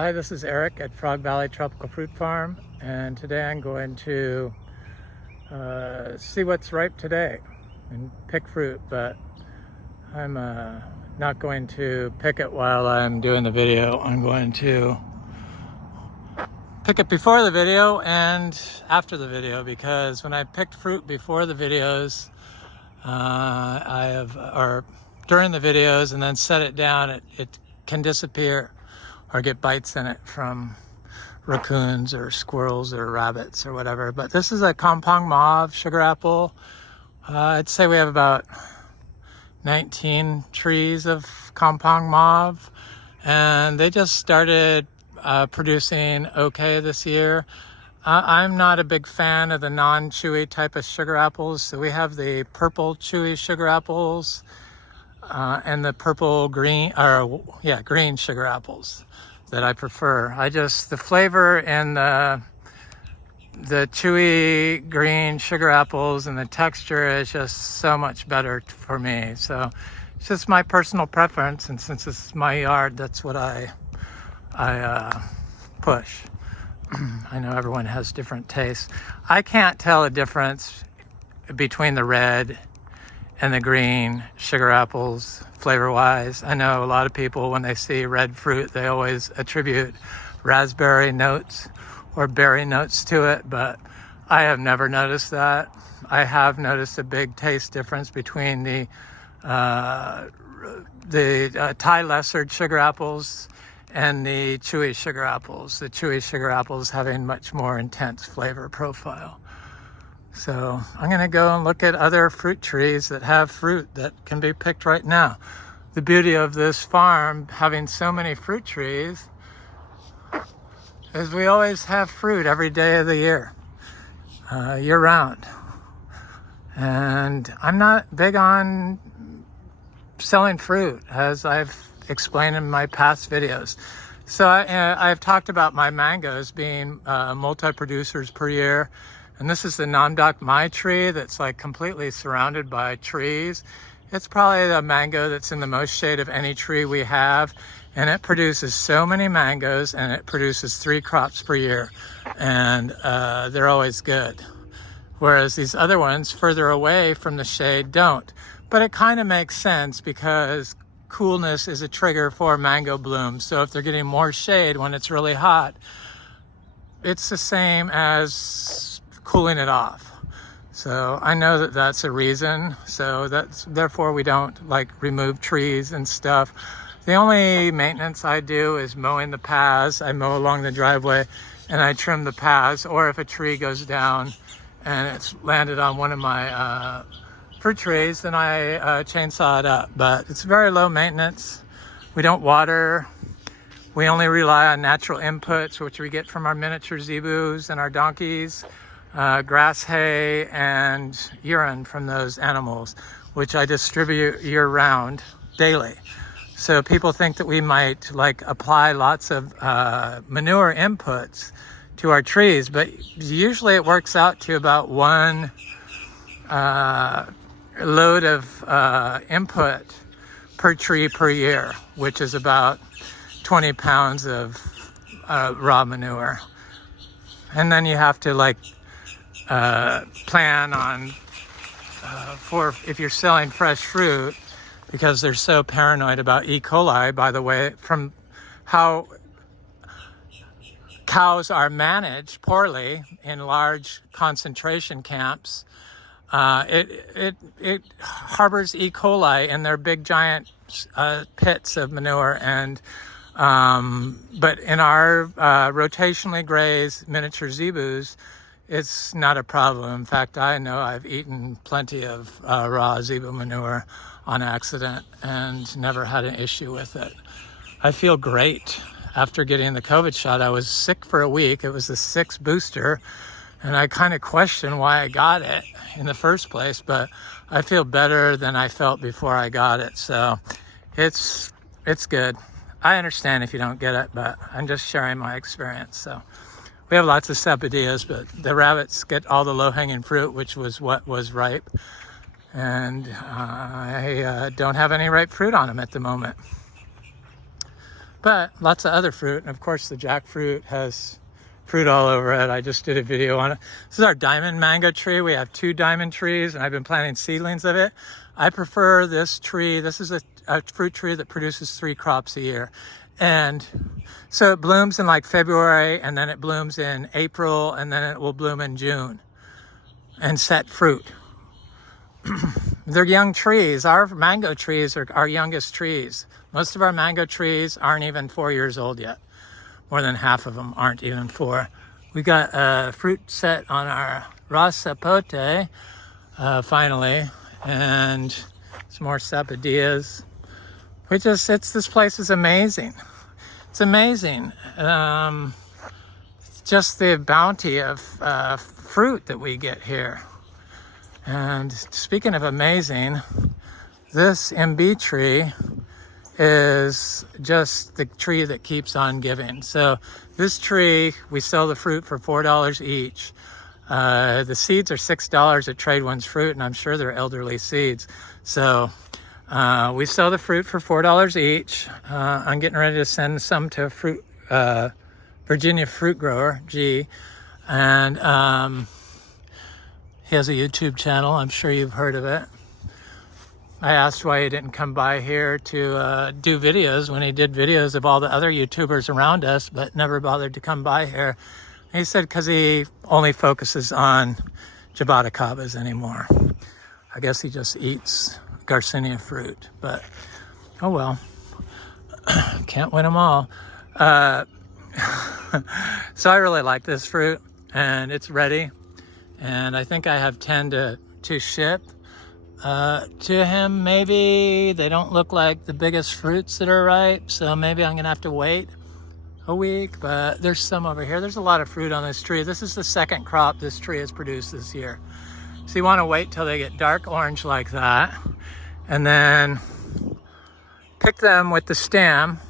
Hi, this is Eric at Frog Valley Tropical Fruit Farm, and today I'm going to see what's ripe today and pick fruit, but I'm not going to pick it while I'm doing the video. I'm going to pick it before the video and after the video, because when I picked fruit before the videos, or during the videos and then set it down, it can disappear or get bites in it from raccoons or squirrels or rabbits or whatever. But this is a Kampong Mauve sugar apple. I'd say we have about 19 trees of Kampong Mauve, and they just started producing okay this year. I'm not a big fan of the non-chewy type of sugar apples, so we have the purple chewy sugar apples and the green sugar apples that I prefer. The flavor in the chewy green sugar apples and the texture is just so much better for me. So it's just my personal preference, and since this is my yard, that's what I push. I know everyone has different tastes. I can't tell a difference between the red and the green sugar apples flavor-wise. I know a lot of people, when they see red fruit, they always attribute raspberry notes or berry notes to it, but I have never noticed that. I have noticed a big taste difference between the Thai lessered sugar apples and the chewy sugar apples. The chewy sugar apples having much more intense flavor profile. So I'm going to go and look at other fruit trees that have fruit that can be picked right now. The beauty of this farm, having so many fruit trees, is we always have fruit every day of the year, year round. And I'm not big on selling fruit, as I've explained in my past videos. So I've talked about my mangoes being multi-producers per year. And this is the Namdok Mai tree that's like completely surrounded by trees. It's probably the mango that's in the most shade of any tree we have. And it produces so many mangoes, and it produces 3 crops per year. And they're always good. Whereas these other ones further away from the shade don't. But it kind of makes sense, because coolness is a trigger for mango bloom. So if they're getting more shade when it's really hot, it's the same as cooling it off. So I know that that's a reason. So therefore we don't remove trees and stuff. The only maintenance I do is mowing the paths. I mow along the driveway and I trim the paths, or if a tree goes down and it's landed on one of my fruit trees, then I chainsaw it up. But it's very low maintenance. We don't water. We only rely on natural inputs, which we get from our miniature zebus and our donkeys, grass, hay, and urine from those animals, which I distribute year-round daily. So people think that we might apply lots of manure inputs to our trees, but usually it works out to about 1 load of input per tree per year, which is about 20 pounds of raw manure. And then you have to plan on for if you're selling fresh fruit, because they're so paranoid about E. coli, by the way, from how cows are managed poorly in large concentration camps. It harbors E. coli in their big giant pits of manure, and but in our rotationally grazed miniature zebus, it's not a problem. In fact, I know I've eaten plenty of raw zebu manure on accident and never had an issue with it. I feel great after getting the COVID shot. I was sick for a week. It was the 6th booster, and I kind of questioned why I got it in the first place, but I feel better than I felt before I got it. So it's good. I understand if you don't get it, but I'm just sharing my experience. So we have lots of sapodillas, but the rabbits get all the low-hanging fruit, which was what was ripe. And I don't have any ripe fruit on them at the moment. But lots of other fruit. And of course the jackfruit has fruit all over it. I just did a video on it. This is our diamond mango tree. We have 2 diamond trees, and I've been planting seedlings of it. I prefer this tree. This is a fruit tree that produces 3 crops a year. And so it blooms in like February, and then it blooms in April, and then it will bloom in June and set fruit. They're young trees. Our mango trees are our youngest trees. Most of our mango trees aren't even 4 years old yet. More than half of them aren't even 4. We got a fruit set on our rasapote, finally, and some more sapodillas. This place is amazing. It's amazing. Just the bounty of fruit that we get here. And speaking of amazing, this Imbe tree is just the tree that keeps on giving. So this tree, we sell the fruit for $4 each. The seeds are $6 at Trade One's Fruit, and I'm sure they're elderly seeds. So we sell the fruit for $4 each. I'm getting ready to send some to Virginia fruit grower, G. And he has a YouTube channel. I'm sure you've heard of it. I asked why he didn't come by here to do videos when he did videos of all the other YouTubers around us, but never bothered to come by here. And he said because he only focuses on jaboticabas anymore. I guess he just eats Garcinia fruit, but oh well. Can't win them all. So I really like this fruit, and it's ready. And I think I have 10 to ship to him. Maybe they don't look like the biggest fruits that are ripe, so maybe I'm gonna have to wait a week, but there's some over here. There's a lot of fruit on this tree. This is the 2nd crop this tree has produced this year. So you want to wait till they get dark orange like that, and then pick them with the stem,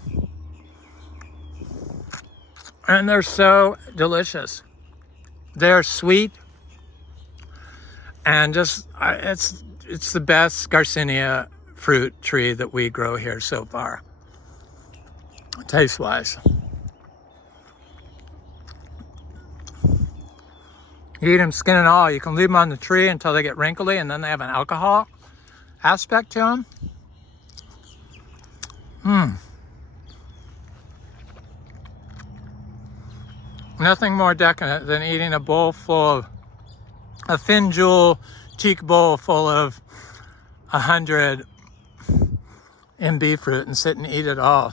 and they're so delicious. They're sweet, and just it's the best Garcinia fruit tree that we grow here so far, taste-wise. You eat them skin and all. You can leave them on the tree until they get wrinkly, and then they have an alcohol aspect to them. Nothing more decadent than eating a bowl full of a thin jewel teak bowl full of 100 Imbe fruit and sit and eat it all.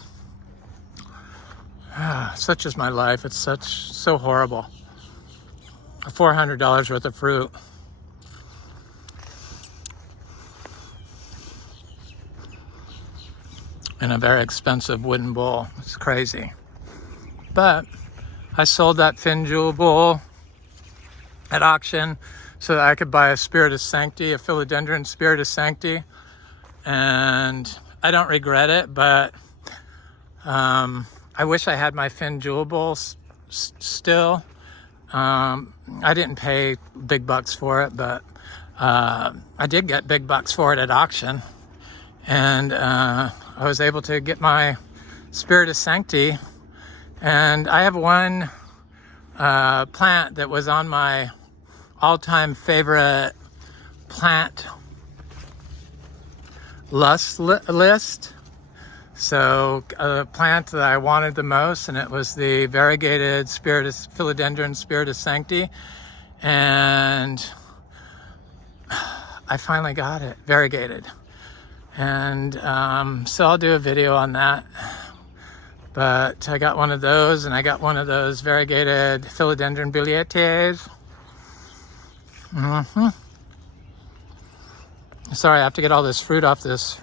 Such is my life. It's so horrible. $400 worth of fruit. In a very expensive wooden bowl. It's crazy. But I sold that thin jewel bowl at auction so that I could buy a Spiritus Sancti, a philodendron Spiritus Sancti. And I don't regret it, but I wish I had my Fin Jewel Bowl still. I didn't pay big bucks for it, but I did get big bucks for it at auction. And I was able to get my Spiritus Sancti. And I have one plant that was on my all-time favorite plant list. So a plant that I wanted the most, and it was the variegated philodendron Spiritus Sancti, and I finally got it variegated, and so I'll do a video on that. But I got one of those, and I got one of those variegated philodendron biliates. Sorry, I have to get all this fruit off this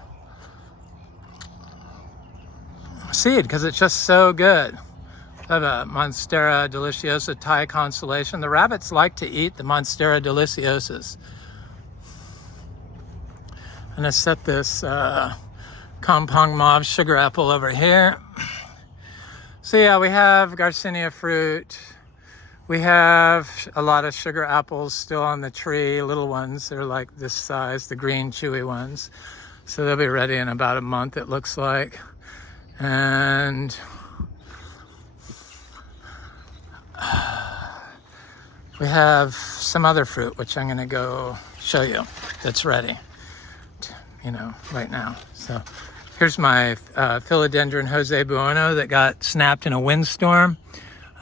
seed because it's just so good. I have a Monstera deliciosa Thai constellation. The rabbits like to eat the Monstera deliciosas. And I set this Kampong Mauve sugar apple over here. So yeah, we have Garcinia fruit. We have a lot of sugar apples still on the tree, little ones. They're like this size, the green chewy ones. So they'll be ready in about a month, it looks like. And we have some other fruit, which I'm going to go show you, that's ready, you know, right now. So here's my philodendron Jose Buono that got snapped in a windstorm.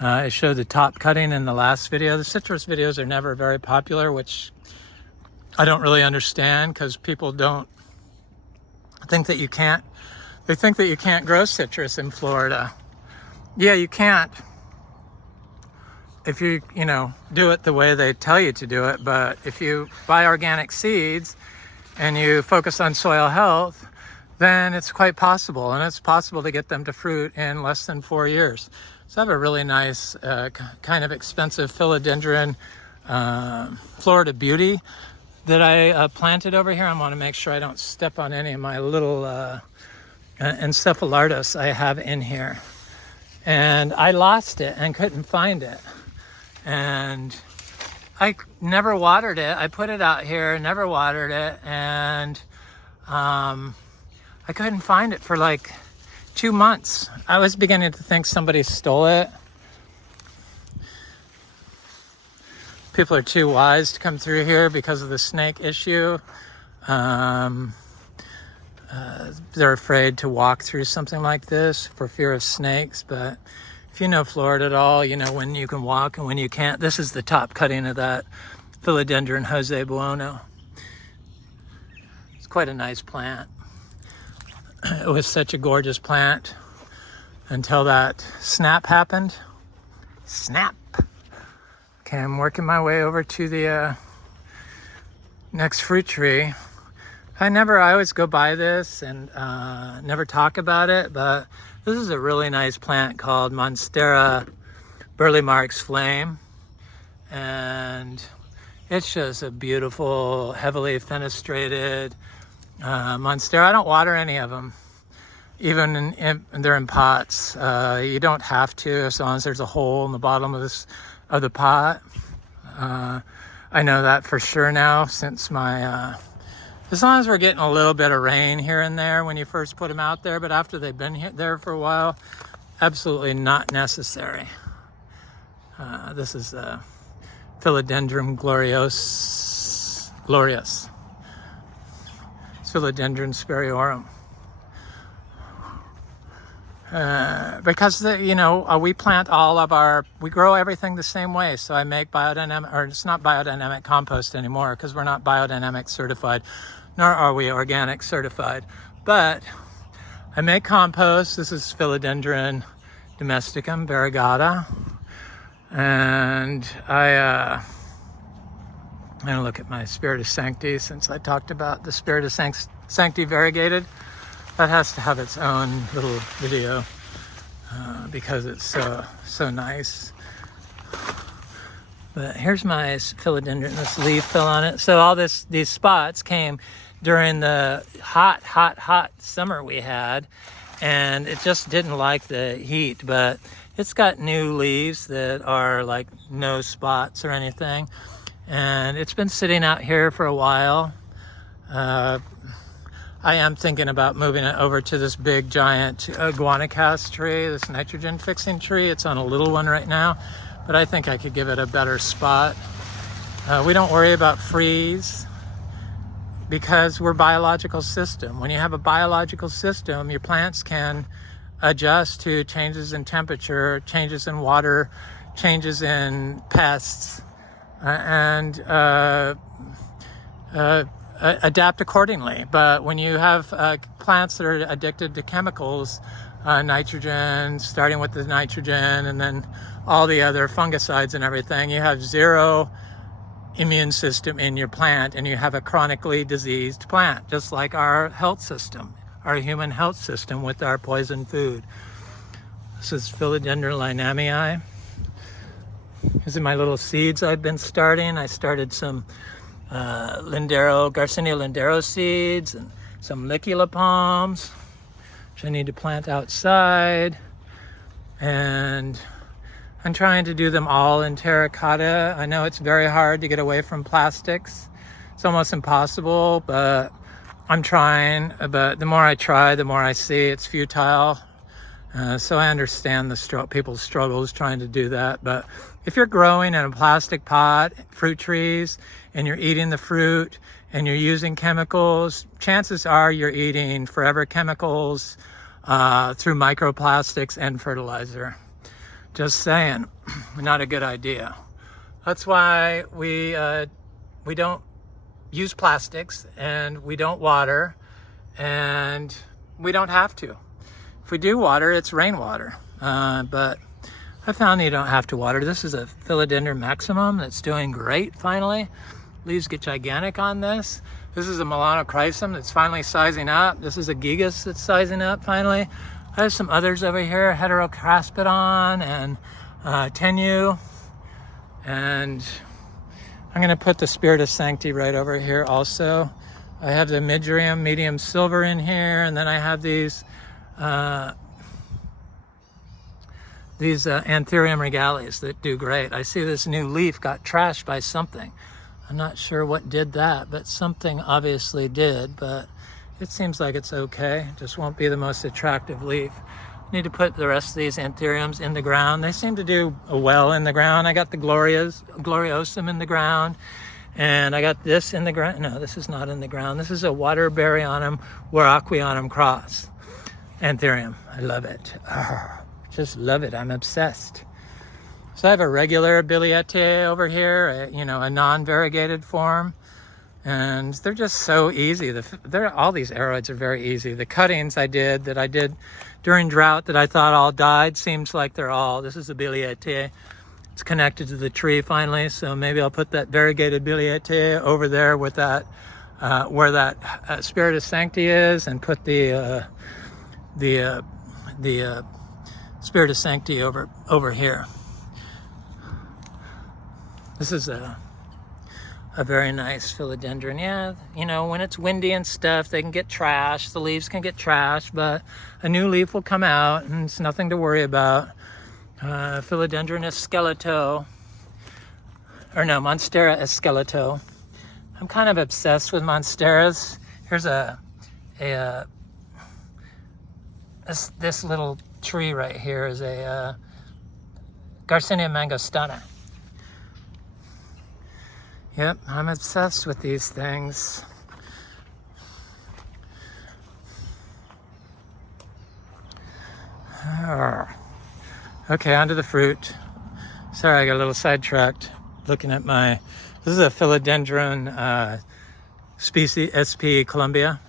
I showed the top cutting in the last video. The citrus videos are never very popular, which I don't really understand, because people don't think that you can't, they think that you can't grow citrus in Florida. Yeah, you can't if you know, do it the way they tell you to do it. But if you buy organic seeds and you focus on soil health, then it's quite possible. And it's possible to get them to fruit in less than 4 years. So I have a really nice, kind of expensive philodendron Florida Beauty that I planted over here. I want to make sure I don't step on any of my little encephalitis I have in here. And I lost it and couldn't find it. And I never watered it. I put it out here, never watered it, and I couldn't find it for like 2 months. I was beginning to think somebody stole it. People are too wise to come through here because of the snake issue. They're afraid to walk through something like this for fear of snakes. But if you know Florida at all, you know when you can walk and when you can't. This is the top cutting of that philodendron Jose Buono. It's quite a nice plant. It was such a gorgeous plant until that snap happened. Snap. Okay, I'm working my way over to the next fruit tree. I always go by this and never talk about it, but this is a really nice plant called Monstera Burle Marx Flame. And it's just a beautiful, heavily fenestrated Monstera. I don't water any of them, even they're in pots. You don't have to, as long as there's a hole in the bottom of the pot. I know that for sure now, since my as long as we're getting a little bit of rain here and there when you first put them out there, but after they've been there for a while, absolutely not necessary. This is Philodendron glorious. Philodendron speriorum. Because we plant we grow everything the same way. So I make biodynamic, or it's not biodynamic compost anymore because we're not biodynamic certified, nor are we organic certified. But I make compost. This is Philodendron domesticum variegata. And I'm gonna look at my Spiritus Sancti, since I talked about the Spiritus Sancti variegated. That has to have its own little video because it's so nice. But here's my philodendron. This leaf fell on it. So all these spots came during the hot summer we had, and it just didn't like the heat. But it's got new leaves that are like no spots or anything, and it's been sitting out here for a while. I am thinking about moving it over to this big giant guanacas tree, this nitrogen fixing tree. It's on a little one right now, but I think I could give it a better spot. We don't worry about freeze because we're a biological system. When you have a biological system, your plants can adjust to changes in temperature, changes in water, changes in pests, and adapt accordingly. But when you have plants that are addicted to chemicals, nitrogen, starting with the nitrogen, and then all the other fungicides and everything, you have zero immune system in your plant, and you have a chronically diseased plant, just like our health system, our human health system with our poison food. This is Philodendron linamii. These are my little seeds I've been starting. I started some Garcinia lindero seeds and some licula palms, which I need to plant outside. And I'm trying to do them all in terracotta. I know it's very hard to get away from plastics. It's almost impossible, but I'm trying. But the more I try, the more I see it's futile. So I understand the people's struggles trying to do that. But if you're growing in a plastic pot, fruit trees, and you're eating the fruit and you're using chemicals, chances are you're eating forever chemicals through microplastics and fertilizer. Just saying, not a good idea. That's why we don't use plastics, and we don't water, and we don't have to. If we do water, it's rainwater. But I found you don't have to water. This is a philodendron maximum that's doing great finally. Leaves get gigantic on this. This is a melanochrysum that's finally sizing up. This is a gigas that's sizing up finally. I have some others over here, heterocraspidon and tenu. And I'm gonna put the Spirit of Sancti right over here also. I have the Midgerium medium silver in here, and then I have these Anthurium regalis that do great. I see this new leaf got trashed by something. I'm not sure what did that, but something obviously did, but it seems like it's okay. It just won't be the most attractive leaf. Need to put the rest of these anthuriums in the ground. They seem to do well in the ground. I got the gloriosum in the ground, and I got this in the ground. No, this is not in the ground. This is a Waterburyonum waraquianum cross anthurium. I love it. Just love it. I'm obsessed. So I have a regular Biliete over here, a non-variegated form, and they're just so easy. All these aroids are very easy. The cuttings I did during drought that I thought all died, seems like this is a Biliete. It's connected to the tree finally, so maybe I'll put that variegated Biliete over there with that, where that Spirit of Sancti is, and put the Spirit of Sancti over here. This is a very nice philodendron. Yeah, when it's windy and stuff, they can get trashed. The leaves can get trashed, but a new leaf will come out, and it's nothing to worry about. Philodendron esqueleto, Monstera esqueleto. I'm kind of obsessed with monsteras. Here's this little tree right here is a Garcinia mangostana. Yep, I'm obsessed with these things. Okay, on to the fruit. Sorry, I got a little sidetracked looking at this is a philodendron species SP Columbia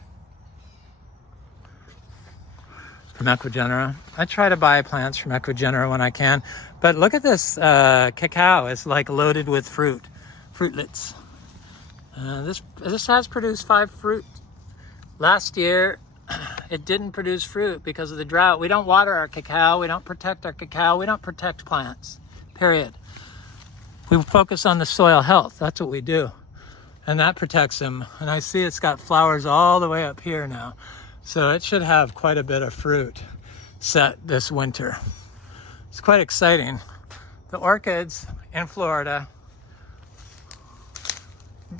from Equigenera. I try to buy plants from Equigenera when I can, but look at this cacao. It's like loaded with fruitlets. This has produced 5 fruit. Last year, it didn't produce fruit because of the drought. We don't water our cacao. We don't protect our cacao. We don't protect plants, period. We focus on the soil health. That's what we do. And that protects them. And I see it's got flowers all the way up here now. So it should have quite a bit of fruit set this winter. It's quite exciting. The orchids in Florida,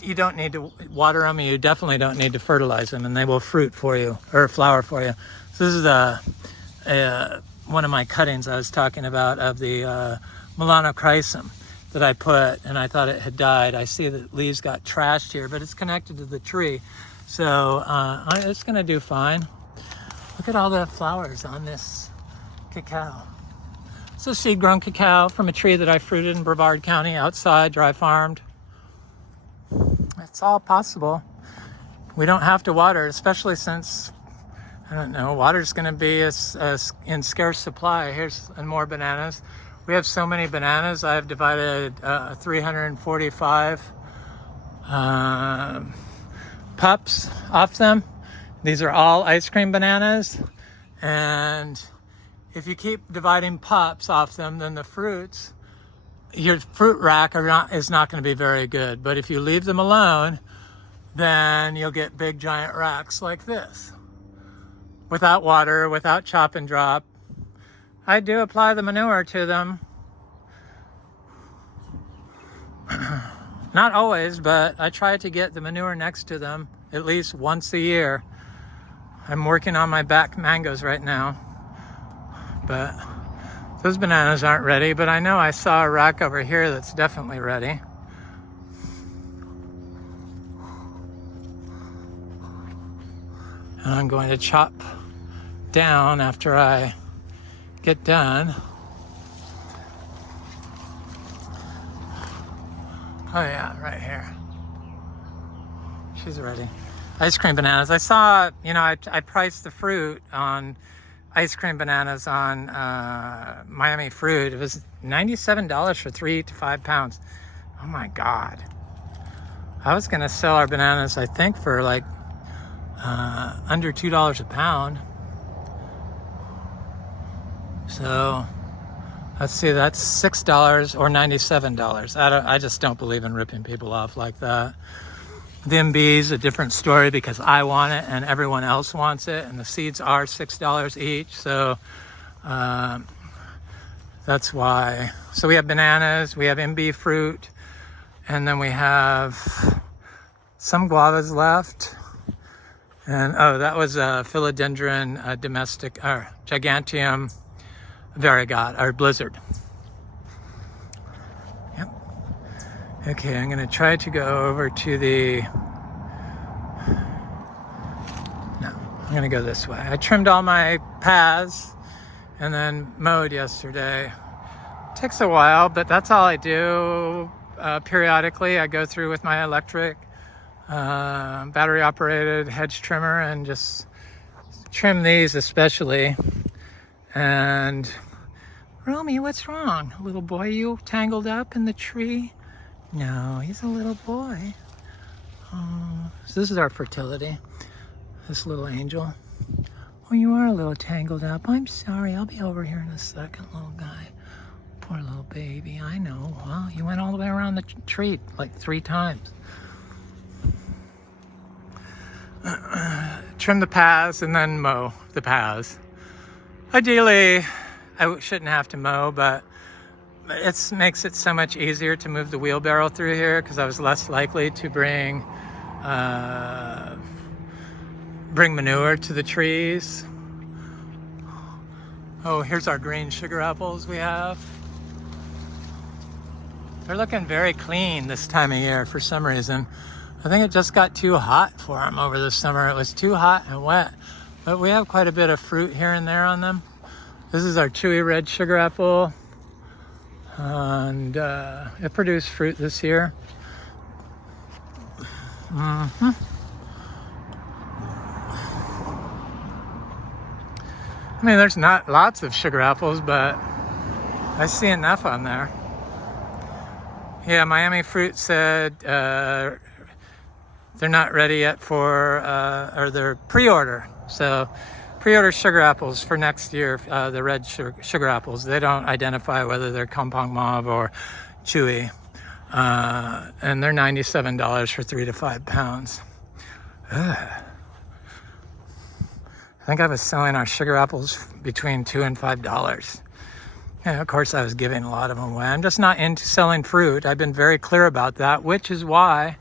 you don't need to water them, and you definitely don't need to fertilize them, and they will fruit for you, or flower for you. So this is one of my cuttings I was talking about of the melanochrysum that I put, and I thought it had died. I see the leaves got trashed here, but it's connected to the tree. So it's gonna do fine. Look at all the flowers on this cacao. It's a seed-grown cacao from a tree that I fruited in Brevard County, outside, dry farmed. It's all possible. We don't have to water, especially since, water's going to be in scarce supply. Here's more bananas. We have so many bananas. I've divided 345 pups off them. These are all ice cream bananas. And if you keep dividing pups off them, then the fruits, your fruit rack is not going to be very good. But if you leave them alone, then you'll get big giant racks like this. Without water, without chop and drop. I do apply the manure to them. Not always, but I try to get the manure next to them at least once a year. I'm working on my back mangoes right now. but those bananas aren't ready. But I know I saw a rack over here that's definitely ready. And I'm going to chop down after I get done. Oh yeah, right here. She's ready. Ice cream bananas. I saw, you know, I priced the fruit on ice cream bananas on Miami Fruit. It was $97 for 3 to 5 pounds. Oh my God. I was gonna sell our bananas, I think, for like under $2 a pound. So let's see, that's $6 or $97. I just don't believe in ripping people off like that. The Imbe's a different story because I want it and everyone else wants it, and the seeds are $6 each. So that's why. So we have bananas, we have Imbe fruit, and then we have some guavas left. And oh, that was a philodendron domestic or giganteum variegated or blizzard. Yep. Okay, I'm gonna try to go over to the. No, I'm gonna go this way. I trimmed all my paths and then mowed yesterday. Takes a while, but that's all I do. Periodically, I go through with my electric battery operated hedge trimmer and just trim these especially. And Romy, what's wrong? Little boy, you tangled up in the tree? No, he's a little boy. Oh, so this is our fertility, this little angel. Oh, you are a little tangled up. I'm sorry, I'll be over here in a second, little guy. Poor little baby, I know. Well, you went all the way around the tree like 3 times. Trim the paths and then mow the paths. Ideally, I shouldn't have to mow, but it makes it so much easier to move the wheelbarrow through here because I was less likely to bring manure to the trees. Oh, here's our green sugar apples we have. They're looking very clean this time of year for some reason. I think it just got too hot for them over the summer. It was too hot and wet, but we have quite a bit of fruit here and there on them. This is our chewy red sugar apple, and it produced fruit this year. Mm-hmm. I mean, there's not lots of sugar apples, but I see enough on there. Yeah, Miami Fruit said they're not ready yet for, or they're pre-order. So pre-order sugar apples for next year, the red sugar apples. They don't identify whether they're Kampong Mauve or chewy. And they're $97 for 3 to 5 pounds. Ugh. I think I was selling our sugar apples between $2 and $5. And of course, I was giving a lot of them away. I'm just not into selling fruit. I've been very clear about that, which is why,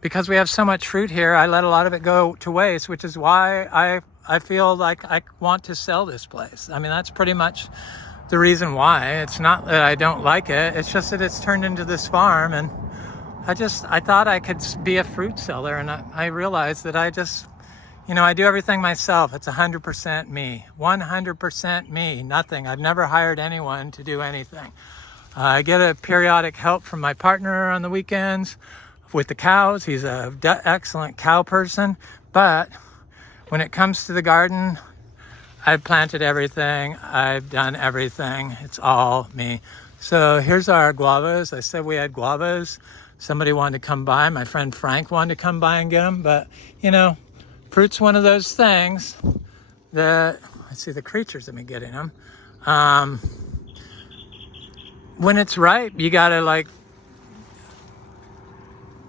because we have so much fruit here, I let a lot of it go to waste, which is why I feel like I want to sell this place. I mean, that's pretty much the reason why. It's not that I don't like it. It's just that it's turned into this farm, and I thought I could be a fruit seller, and I realized that I just, you know, I do everything myself. It's 100% me, 100% me, nothing. I've never hired anyone to do anything. I get a periodic help from my partner on the weekends with the cows. He's a excellent cow person, but when it comes to the garden, I've planted everything. I've done everything. It's all me. So here's our guavas. I said we had guavas. Somebody wanted to come by. My friend Frank wanted to come by and get them, but you know, fruit's one of those things that, I see the creatures have been getting them. When it's ripe, you gotta like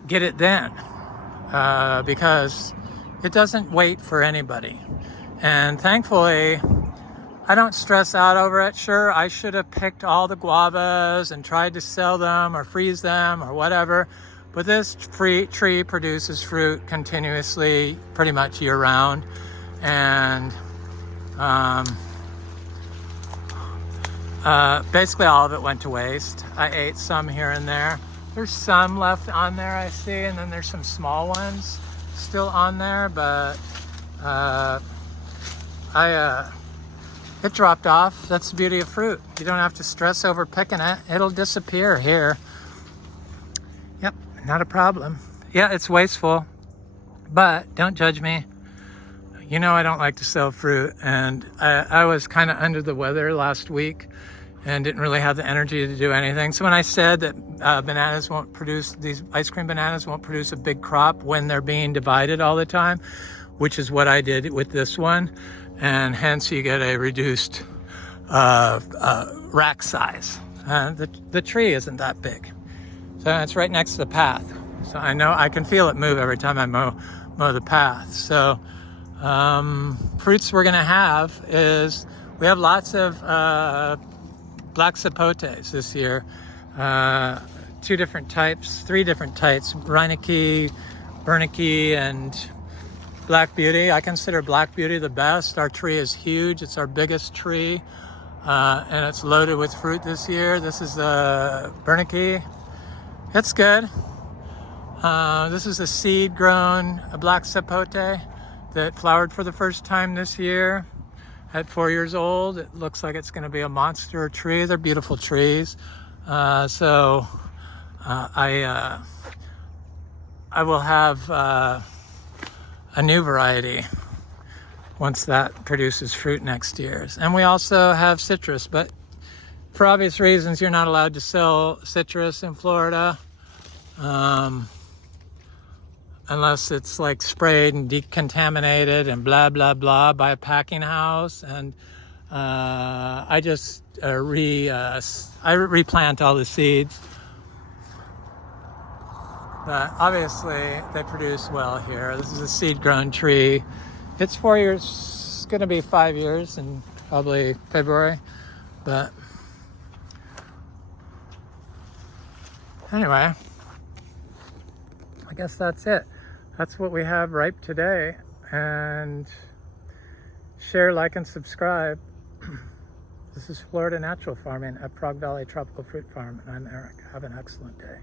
get it then, because it doesn't wait for anybody. And thankfully, I don't stress out over it. Sure, I should have picked all the guavas and tried to sell them or freeze them or whatever. But this tree produces fruit continuously, pretty much year round. And Basically all of it went to waste. I ate some here and there. There's some left on there I see, and then there's some small ones still on there, but it dropped off. That's the beauty of fruit. You don't have to stress over picking it. It'll disappear here. Yep, not a problem. Yeah, it's wasteful, but don't judge me. You know I don't like to sell fruit, and I was kind of under the weather last week and didn't really have the energy to do anything. So when I said that bananas won't produce, these ice cream bananas won't produce a big crop when they're being divided all the time, which is what I did with this one, and hence you get a reduced rack size. The tree isn't that big, so it's right next to the path. So I know I can feel it move every time I mow the path. So fruits we're gonna have is, we have lots of black sapotes this year. 3 different types, Reineke, Berneke, and Black Beauty. I consider Black Beauty the best. Our tree is huge. It's our biggest tree, and it's loaded with fruit this year. This is the Berneke. It's good. This is a seed-grown black sapote that flowered for the first time this year. At 4 years old, it looks like it's going to be a monster tree. They're beautiful trees. I will have a new variety once that produces fruit next year. And we also have citrus, but for obvious reasons, you're not allowed to sell citrus in Florida. Unless it's like sprayed and decontaminated and blah, blah, blah by a packing house. And I just replant all the seeds. But obviously they produce well here. This is a seed-grown tree. It's 4 years, it's gonna be 5 years in probably February. But anyway, I guess that's it. That's what we have ripe today. And share, like, and subscribe. This is Florida Natural Farming at Frog Valley Tropical Fruit Farm, and I'm Eric. Have an excellent day.